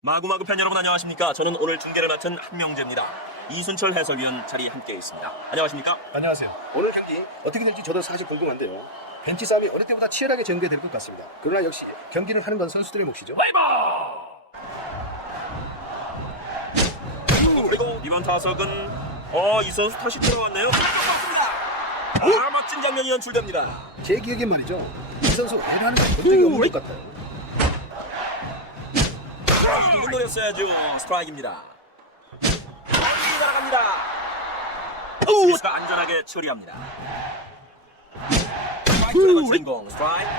마구마구 팬 여러분 안녕하십니까? 저는 오늘 중계를 맡은 한명재입니다. 이순철 해설위원 자리에 함께 있습니다. 안녕하십니까? 안녕하세요. 오늘 경기 어떻게 될지 저도 사실 궁금한데요. 벤치 싸움이 어느 때보다 치열하게 전개될 것 같습니다. 그러나 역시 경기를 하는 건 선수들의 몫이죠. 그리고 이번 타석은 어, 이 선수 다시 돌아왔네요. 아, 멋진 장면이 연출됩니다. 제 기억엔 말이죠. 이 선수 왜 하는 건본 적이 없는 것 같아요. 이분 노렸어야죠. 스트라이크입니다. 멀리 날아갑니다. 수비수가 안전하게 처리합니다. 스트라이크의 주인공 스트라이크.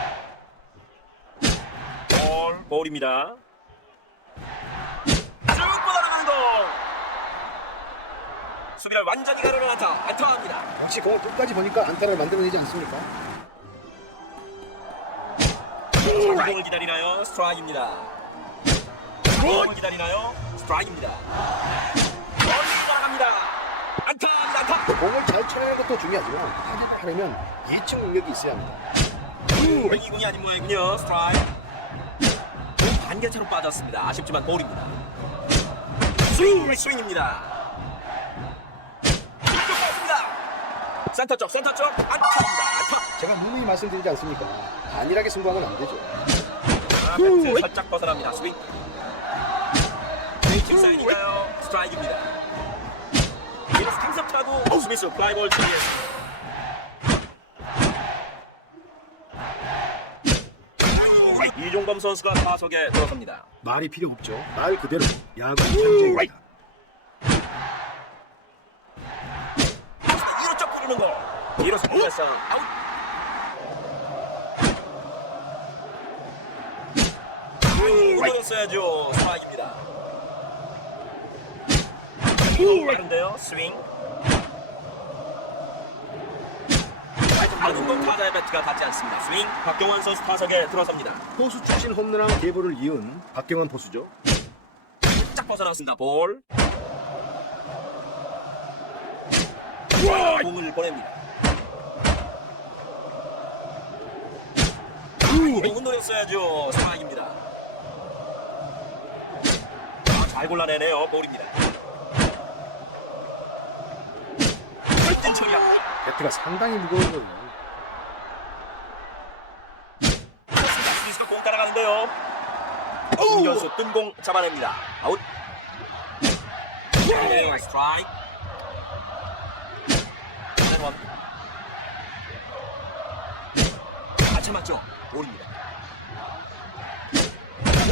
볼, 볼입니다. 쭉 뻗어나가는 공. 수비를 완전히 가르는 안타. 안타합니다. 역시 공을 끝까지 보니까 안타를 만들어내지 않습니까? 공을 기다리나요? 스트라이크입니다. 공을 기다리나요? 스트라이크입니다. 멀리 날아갑니다. 안타입니다. 안타. 공을 잘 쳐내는 것도 중요하지만 타격하려면 예측 능력이 있어야 합니다. 이공이 아닌 모양이군요. 스트라이크. 공 반개차로 빠졌습니다. 아쉽지만 볼입니다. 스윙, 스윙입니다. 센터 쪽, 센터 쪽. 안타입니다. 안타. 제가 누누이 말씀드리지 않습니까? 안일하게 승부하면 안 되죠. 아, 배트 살짝 벗어납니다. 스윙. 웨이팅 사인인가요? 스트라이크입니다. 이는 스팅섭 타고 수비수 플라이볼 처리했습니다. 이종범 선수가 타석에 들어섭니다. 말이 필요 없죠. 말 그대로 야구 전쟁입니다. 이로 쪽 부르는 거. 이로서 공에서 아웃. 올렸어야죠. 스트라이크입니다. 스윙. 아직 공 타자의 배트가 닿지 않습니다. 스윙. 박경원 선수 타석에 들어섭니다. 포수 출신 홈런왕 대보를 이은 박경원 포수죠. 짝 벗어났습니다. 볼. 공을 보냅니다. 공은 노렸어야죠. 스트라이크입니다. 아, 잘 골라내네요. 볼입니다. 절대 처리합니다. 배트가 상당히. 스미스가 공 따라가는데요. 김현수 뜬공 잡아냅니다. 아웃. 네, 스트라이크. 원. 아, 참았죠. 볼입니다.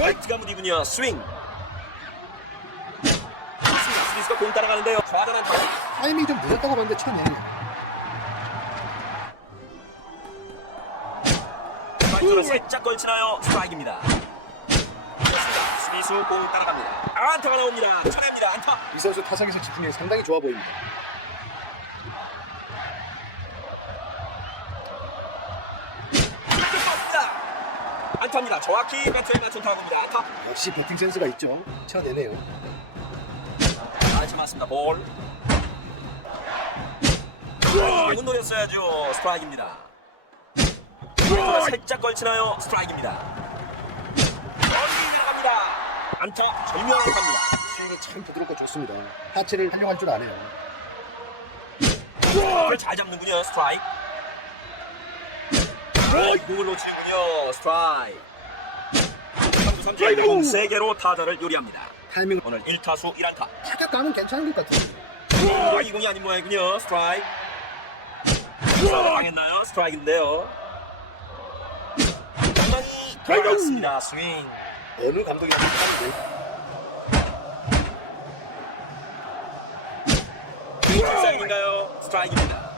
화이트가 무디군요. 스윙. 스미스가 공 따라가는데요. 좌단한 타구. 타이밍이 좀 늦었다고 봤는데 쳐내네요. 스트라이크로 살짝 걸치나요? 스트라이크입니다. 그렇습니다. 스미스 공 따라갑니다. 안타가 나옵니다. 쳐냅니다. 안타. 이 선수 타석에서 집중력이 상당히 좋아 보입니다. 안타입니다. 정확히 배트에 맞춘 타구입니다. 안타. 역시 버팅 센스가 있죠. 쳐내네요. 잘 맞습니다. 볼. 공은 노렸어야죠. 스트라이크입니다. 배트가 살짝 걸치나요? 스트라이크입니다. 멀리 들어갑니다. 안타. 절묘한 안타입니다. 스윙이 참 부드럽고 좋습니다. 하체를 활용할 줄 아네요. 볼을 잘 잡는군요. 스트라이크. 어, 이 공을 놓치는군요. 스트라이크. 선두 선수가 공 3개로 타자를 요리합니다. 타이밍 오늘 1타수 1안타. 타격감은 괜찮은 것 같아요. 어, 이 공이 아닌 모양이군요. 스트라이크. 당했나요? 스트라이크인데요. 상당히 들어갔습니다. 스윙. 어느 감독이 사인인가요? 스트라이크입니다.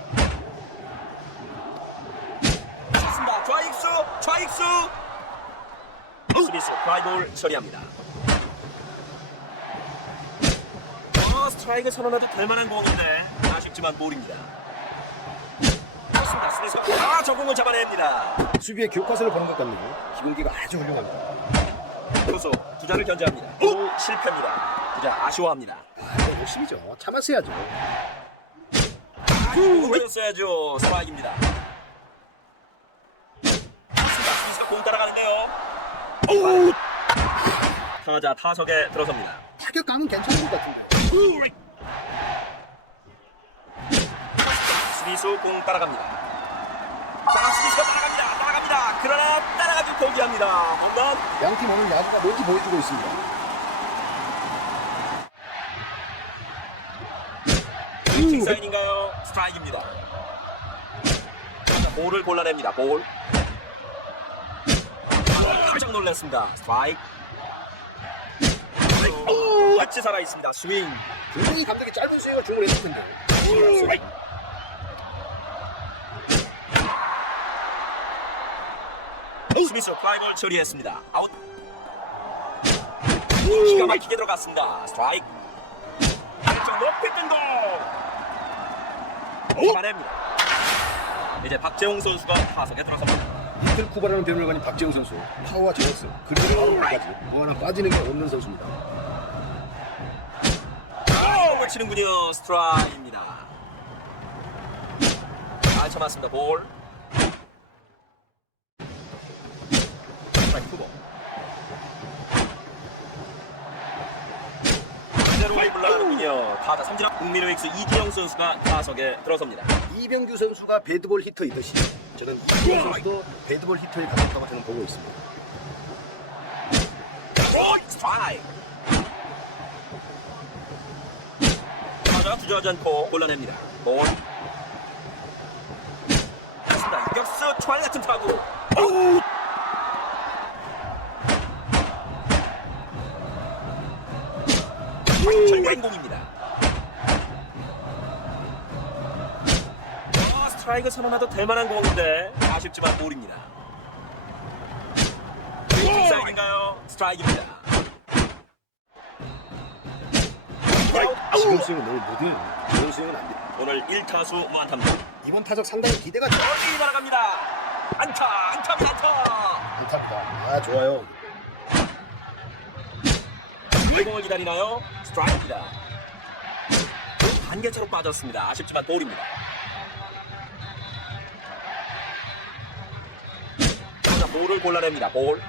좋습니다. 좌익수, 좌익수. 수비수 플라이볼 처리합니다. 어, 스트라이크 선언해도 될 만한 공인데 아쉽지만 볼입니다. 좋습니다. 수비수 아, 저 공을 잡아냅니다. 수비의 교과서를 보는 것 같네요. 기본기가 아주 훌륭합니다. 투수 두자를 견제합니다. 오, 실패입니다. 두자 아쉬워합니다. 아, 이거 욕심이죠. 참았어야죠. 올렸어야죠. 스트라이크입니다. 좋습니다. 수비수가 공 따라가는데요. 타자 타석에 들어섭니다. 타격감은 괜찮은 것 같은데. 수비수 공 따라갑니다. 자, 수비수가 따라갑니다. 따라갑니다. 그러나 따라가지 포기합니다. 홈런. 양팀 오늘 야구가 뭔지 보여주고 있습니다. 사인인가요? 스트라이크입니다. 자, 볼을 골라냅니다. 볼. 깜짝 놀랐습니다. 스트라이크. 같이 살아 있습니다. 스윙. 분명히 감독이 짧은 스윙을 주문했을 텐데. 스 미스 파이볼 처리했습니다. 아웃. 기가 막히게 들어갔습니다. 스트라이크. 안쪽 높이 뜬 공. 이만입니다. 이제 박재홍 선수가 타석에 들어섭니다. 이틀 쿠바라는 가진 박재우 선수, 파워와 제너스, 그리고 까지 뭐 하나 빠지는 게 없는 선수입니다. 공을 치는군요. 스트라이크입니다. 잘 참았습니다. 볼. 투보. 그대로 물러가는군요. 타자 삼진학 국민의익수 이기영 선수가 타석에 들어섭니다. 이병규 선수가 배드볼 히터이듯이 저는 이병규 선수도 배드볼 히터에 가깝다고 저는 보고 있습니다. 스트라이크. 타자 주저하지 않고 골라냅니다. 볼. 좋습니다. 유격수 초알 같은 타구. 아웃! 절대 공입니다. 아, 스트라이크 선언해도 될 만한 공인데 아쉽지만 볼입니다. 스트라이크인가요? 스트라이크입니다. 지금 스윙은 너무 무디요. 이런 스윙은 안 돼. 오늘 1타수 무안타입니다. 이번 타석 상당히 기대가 돼. 멀리 날아갑니다. 안타, 안타입니다, 안타. 안타입니다. 아 좋아요. 이 공을 기다리나요? 스트라이크입니다. 반개차로 빠졌습니다. 아쉽지만 볼입니다. 자, 볼을 골라냅니다. 볼.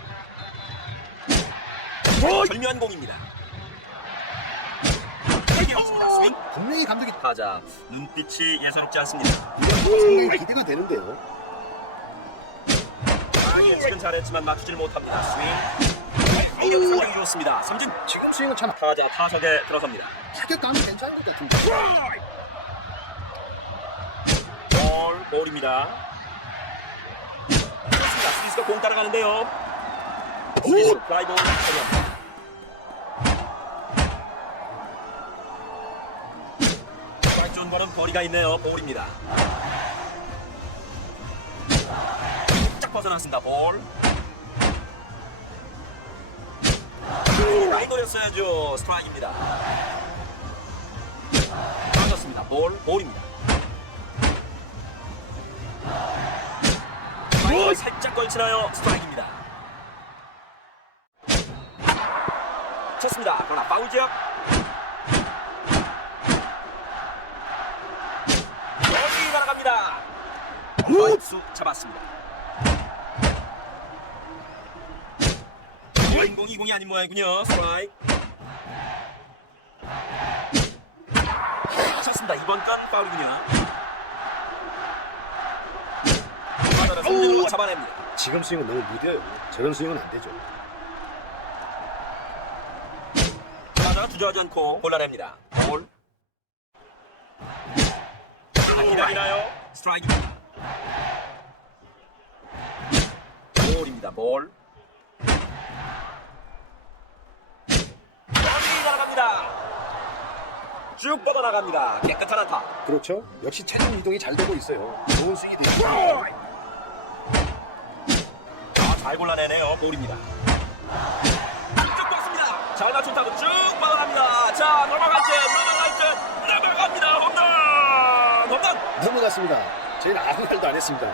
절묘한 공입니다. 스윙. 분명히 감독이 타자 눈빛이 예사롭지 않습니다. 상당히 기대가 되는데요. 아, 예측은 잘했지만 맞추질 못합니다. 스윙. 이력 상당히 좋습니다. 삼진. 지금 스윙은 참 타자 타석에 들어섭니다. 타격감이 괜찮은 것 같은데. 볼, 볼입니다. 좋습니다. 스미스가 공 따라가는데요. 스미스 플라이볼 처리합니다. 스트라이크 존 볼은 거리가 있네요. 볼입니다. 짝 벗어났습니다. 볼. 많이 노렸어야죠. 스트라이크입니다. 맞았습니다. 볼, 볼입니다. 스트라이크가 살짝 걸치나요? 스트라이크입니다. 쳤습니다. 그러나 파울 지역. 여기 날아갑니다. 박수 잡았습니다. 인공이 공이 아닌 모양이군요. 스트라이크. 쳤습니다. 이번 건 파울이군요. 손으로 잡아냅니다. 지금 스윙은 너무 무뎌요. 저런 스윙은 안 되죠. 타자가 주저하지 않고 골라냅니다. 볼. 자, 기다리나요? 스트라이크입니다. 볼입니다. 볼. 날아갑니다. 쭉 뻗어나갑니다. 깨끗한 안타. 그렇죠. 역시 체중 이동이 잘 되고 있어요. 좋은 스윙이 있어요. 아, 잘 골라내네요. 볼입니다. 쭉 뻗습니다. 잘 맞춘 타구 쭉 뻗어갑니다. 자, 넘어갈 때, 넘어갈 때, 넘어갑니다. 홈런! 홈런! 넘어갔습니다. 저희는 아무 말도 안 했습니다.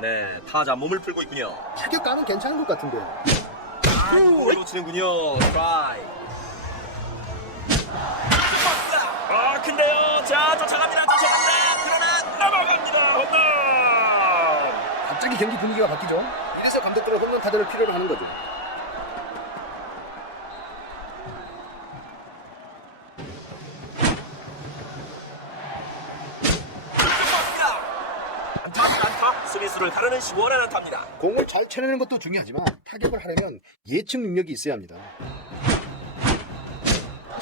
네, 타자 몸을 풀고 있군요. 타격감은 괜찮은 것 같은데. 아, 공을 놓치는군요. 트라이. 아, 근데요. 자, 쫓아갑니다. 쫓아갑니다. 그러나 넘어갑니다. 홈런! 갑자기 경기 분위기가 바뀌죠. 이래서 감독들은 홈런 타자를 필요로 하는 거죠. 투수를 가르는 시원한 안타입니다. 공을 잘 쳐내는 것도 중요하지만 타격을 하려면 예측 능력이 있어야 합니다.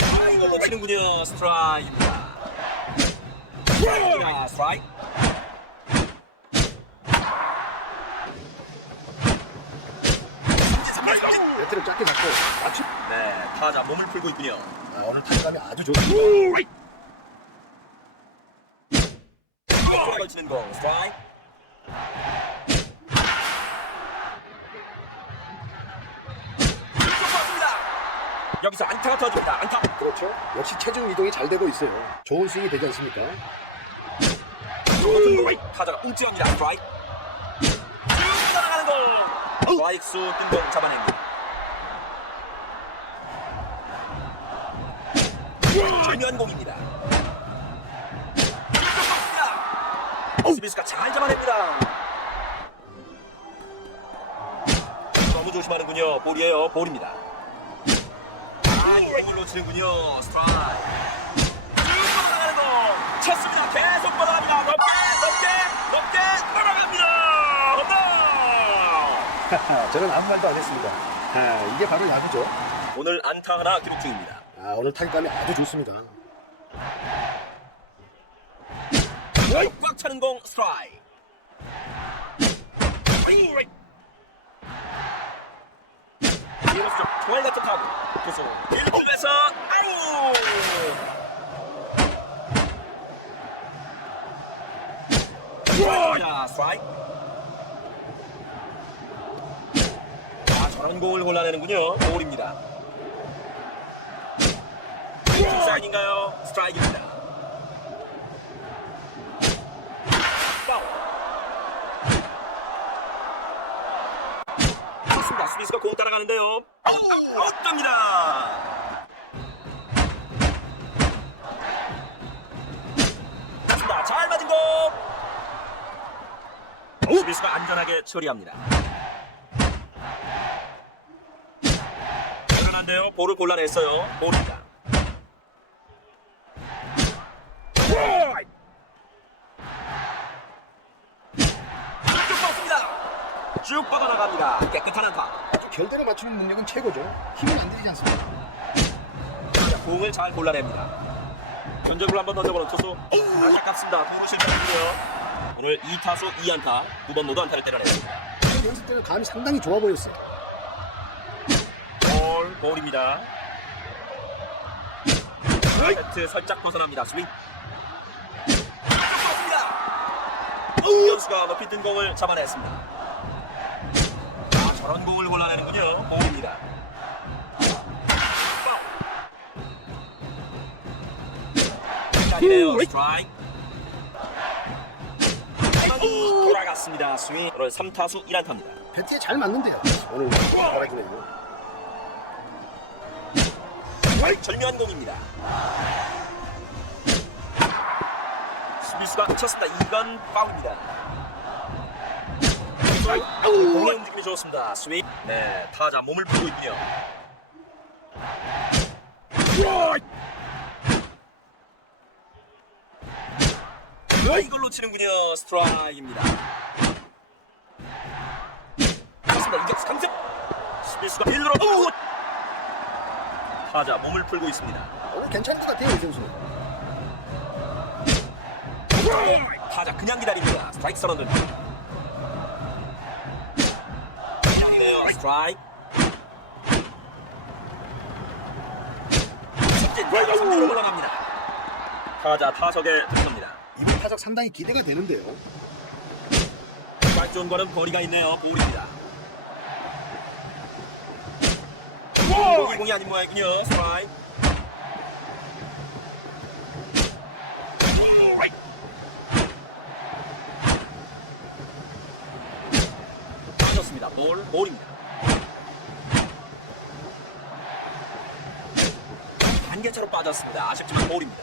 아, 이걸로 치는군요. 스트라이크입니다. 스트라이크. 삼진. 배트를 짧게 잡고 맞추. 네, 타자 몸을 풀고 있군요. 아, 오늘 타격감이 아주 좋습니다. 걸치는 공 스트라이크. 여기서 안타가 터집니다. 안타. 그렇죠. 역시 체중 이동이 잘 되고 있어요. 좋은 스윙이 되지 않습니까? 타자가 움찔합니다. 스트라이크. 쭉 날아가는 공. 스트라이크 수 뜬공 잡아냅니다. 절묘한 공입니다. 스미스가 잘 잡아냅니다. 너무 조심하는군요. 볼이에요. 볼입니다. 아, 이걸 놓치는군요. 스트라이크. 공. 쳤습니다. 계속 뻗어갑니다. 높게, 높게, 높게 따라갑니다. 홈런! 저는 아무 말도 안 했습니다. 아, 이게 바로 야구죠. 오늘 안타 하나 기록 중입니다. 아, 오늘 타격감이 아주 좋습니다. 차는 공 스트라이크. 이로써 같은 타구. 투수 1루에서 아우 자 스트라이크. 아 저런 공을 골라내는군요. 볼입니다. 사인인가요? 스트라이크입니다 수비수가 공 따라가는데요. 어떻습니다. 좋습니다. 잘 맞은 공. 수비수가 안전하게 처리합니다. 안전한데요. 볼을 골라냈어요. 볼입니다. 쭉 뻗어나갑니다. 깨끗한 안타. 결대로 맞추는 능력은 최고죠. 힘은 안 들이지 않습니다. 공을 잘 골라냅니다. 견적을 한번 던져보는 투수. 안타깝습니다. 공을 실패했고요. 오늘 2타수 2안타, 9번 모두 안타를 때려냈습니다. 연습 때는 감이 상당히 좋아 보였어요. 볼, 볼입니다. 세트 살짝 벗어납니다. 스윙. 습니다 연수가 높이 뜬 공을 잡아냈습니다. 아, 저런 공을 골라내는군요. 기다리네요. 스트라이크. 돌아갔습니다. 스윙. 오늘 3타수 1안타입니다. 배트에 잘 맞는데요. 오늘 바라기네요. 절묘한 공입니다. 수비수가 쳤습니다. 이건 파울입니다. 공의 움직 임이 좋습니다. 스윙. 네, 타자 몸을 풀고 있군요. 아, 이걸로 치는군요. 스트라이크입니다. 좋습니다. 이격수 강습. 수비수가 1루로 타자 몸을 풀고 있습니다. 오늘 괜찮은 것 같아요, 이 선수는. 타자 그냥 기다립니다. 스트라이크 선언됩니다. 스트라이크. 올라갑니다. 타자 타석에 들어섭니다. 이번 타적 상당히 기대가 되는데요. 스트라이크 존과는 거리가 있네요. 볼입니다. 공이 공이 아닌 모양이군요. 스트라이크. 빠졌습니다. 볼, 볼입니다. 단계차로 빠졌습니다. 아쉽지만 볼입니다.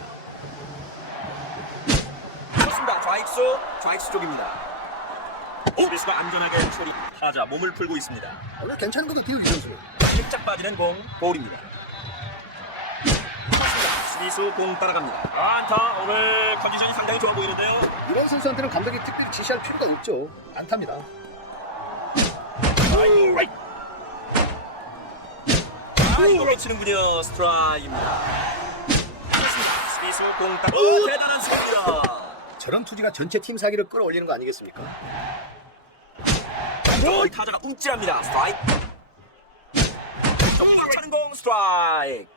좋습니다. 좌익수, 좌익수 쪽입니다. 수비수가 안전하게 처리. 타자 몸을 풀고 있습니다. 오늘 괜찮은 것 같아요, 이 선수는. 살짝 빠지는 공 볼입니다. 수비수 공 따라갑니다. 안타 오늘 컨디션이 상당히 좋아 보이는데요. 이런 선수한테는 감독이 특별히 지시할 필요가 없죠. 안타입니다. 아이고, 아이. 아, 이걸로 치는군요. 스트라이크입니다. 수비수 공 따라. 오, 대단한 수비입니다. 저런 투지가 전체 팀 사기를 끌어올리는 거 아니겠습니까? 오, 타자가 움찔합니다. 스트라이크. 정박 차는 공 스트라이크.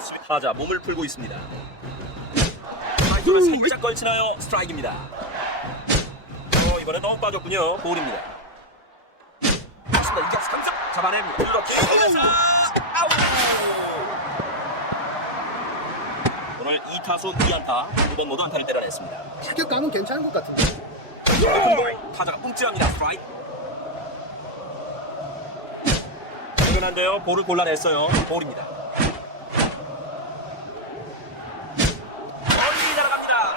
수비 타자 몸을 풀고 있습니다. 스트라이크를 살짝 걸치나요? 스트라이크입니다. 어, 이번에 너무 빠졌군요. 볼입니다. 잡아냅니다. 이렇게 하면서 아웃. 오늘 2타수 2안타 두번 모두 안타를 때려냈습니다. 타격감은 괜찮은 것 같은데. 타자가 움찔합니다. 스트라이크. 퇴근한데요. 볼을 골라냈어요. 볼입니다. 멀리 날아갑니다.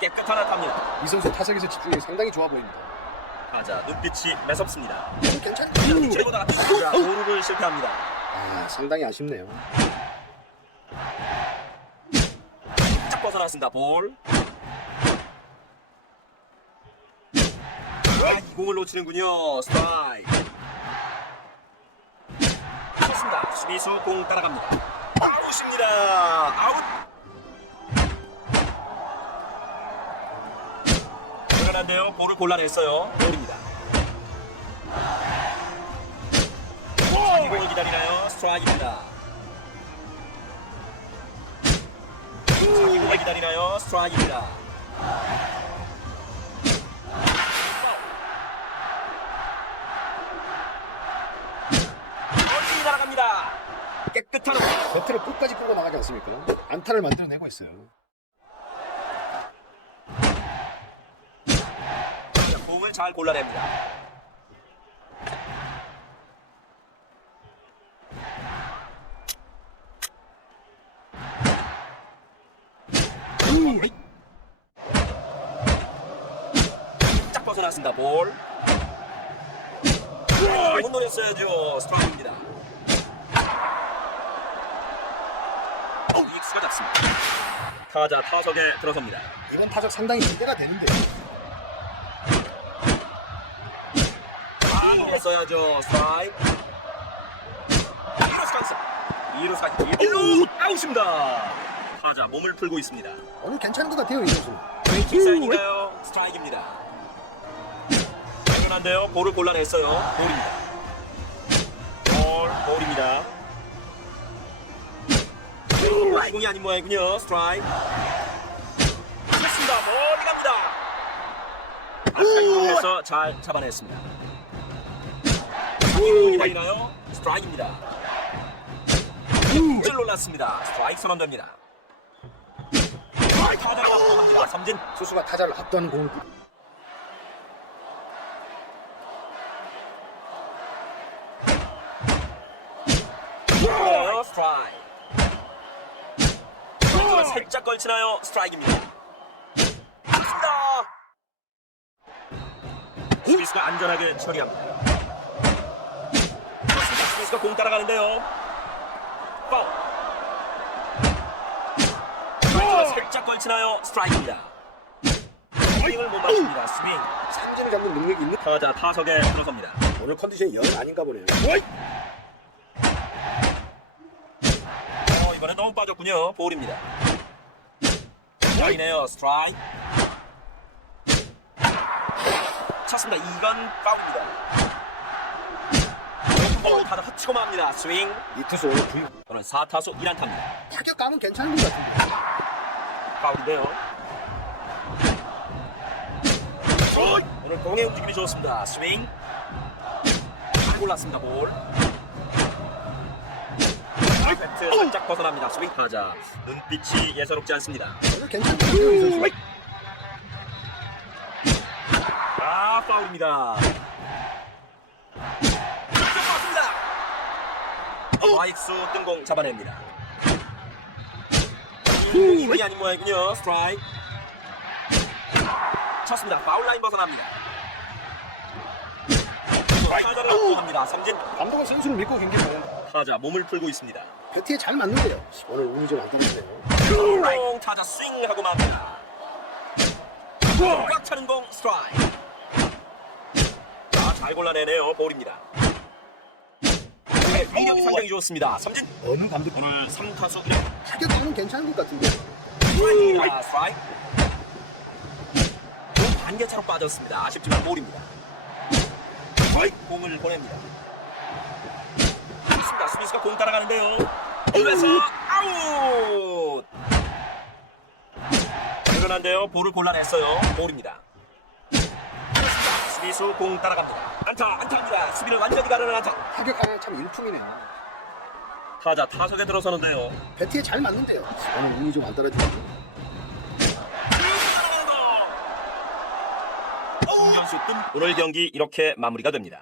깨끗한 안타입니다. 이 선수 타석에서 집중력이 상당히 좋아 보입니다. 타자 눈빛이 매섭습니다. 어, 괜찮은 제보다가 자, 오르를 실패합니다. 아, 상당히 아쉽네요. 짝 벗어났습니다. 볼. 아, 이 공을 놓치는군요. 스트라이크. 좋습니다. 수비수 공 따라갑니다. 아웃입니다. 아웃. 불안한데요. 볼을 골라냈어요. 볼입니다. 이 공을 기다리나요? 스트라이크입니다. 이 공을 기다리나요? 스트라이크입니다. 공. 배트를 끝까지 끌고 나가지 않습니까? 안타를 만들어내고 있어요. 공을 잘 골라냅니다. 짝 벗어났습니다. 볼. 못 노렸어야죠. 스트라이크입니다. 어, 익스가 잡습니다. 타자 타석에 들어섭니다. 이번 타적 상당히 기대가 되는데. 했 어야죠. 스트라이크. 1루수 강습 2루수 강습 1루 아웃입니다. 타자 몸을 풀고 있습니다. 오늘 괜찮은 것 같아요, 이 선수. 왼쪽 사인인가요? 스트라이크입니다. 당연한데요. 볼을 골라냈어요. 볼입니다. 볼 볼입니다. 이 공이 아닌 모양이군요. 스트라이크. 좋습니다. 멀리 갑니다. 이동해서 잘 잡아냈습니다 달리나요 스트라이크입니다 찔 놀랐습니다 스트라이크 선언됩니다 타자가 앞서갑니다 삼진 투수가 타자를 압도하는 공을 어, 스트라이크. 살짝 걸치나요? 스트라이크입니다. 스미스가 안전하게 처리합니다. 스미스가 공 따라가는데요. 파울. 왼쪽을 살짝 걸치나요? 스트라이크입니다. 스윙을 못 맞춥니다. 스윙. 삼진을 잡는 능력이 있는 타자 타석에 들어섭니다. 오늘 컨디션이 영 아닌가 보네요. 어, 이번에 너무 빠졌군요. 볼입니다. 라이네요. 스트라이크. 찼습니다. 이건 파울입니다. 어, 다들 허치고 맙니다. 스윙. 이 투수 오늘 부위 오늘 4타수 1안타입니다. 타격감은 괜찮은 것 같은데. 파울인데요. 오늘 공의 움직임이 좋습니다. 스윙. 잘 골랐습니다. 볼. 배트 살짝 벗어납니다. 스윙 타자. 눈빛이 예사롭지 않습니다. 오늘 괜찮은 것 같아요. 아 파울입니다. 와익수 뜬공 잡아냅니다. 이공이 아닌 모양이군요. 스트라이크. 쳤습니다. 파울 라인 벗어납니다. 타자를 압도합니다. 삼진 감독은 선수를 믿고 경기를 타자 몸을 풀고 있습니다. 배트에 잘 맞는데요. 오늘 운이 좀 안. 공 타자 스윙하고 맙니다. 꽉 차는 공 스트라이크. 자, 잘 골라내네요. 볼입니다. 네, 위력이 상당히 좋습니다. 삼진 어느 감독 오늘 3타수 1루. 타격감은 괜찮은 것 같은데. 스트라이크. 스트라이크. 공 반개차로 빠졌습니다. 아쉽지만 볼입니다. 공을 보냅니다. 좋습니다. 수비수가 공 따라가는데요. 1루에서 아웃. 그러난데요. 볼을 골라냈어요. 볼입니다. 수비수 공 따라갑니다. 안타, 안타입니다. 수비를 완전히 가르는 안타. 타격감은 참 일품이네요. 타자 타석에 들어서는데요. 배트에 잘 맞는데요. 오늘 운이 좀안뜸 오늘 경기 이렇게 마무리가 됩니다.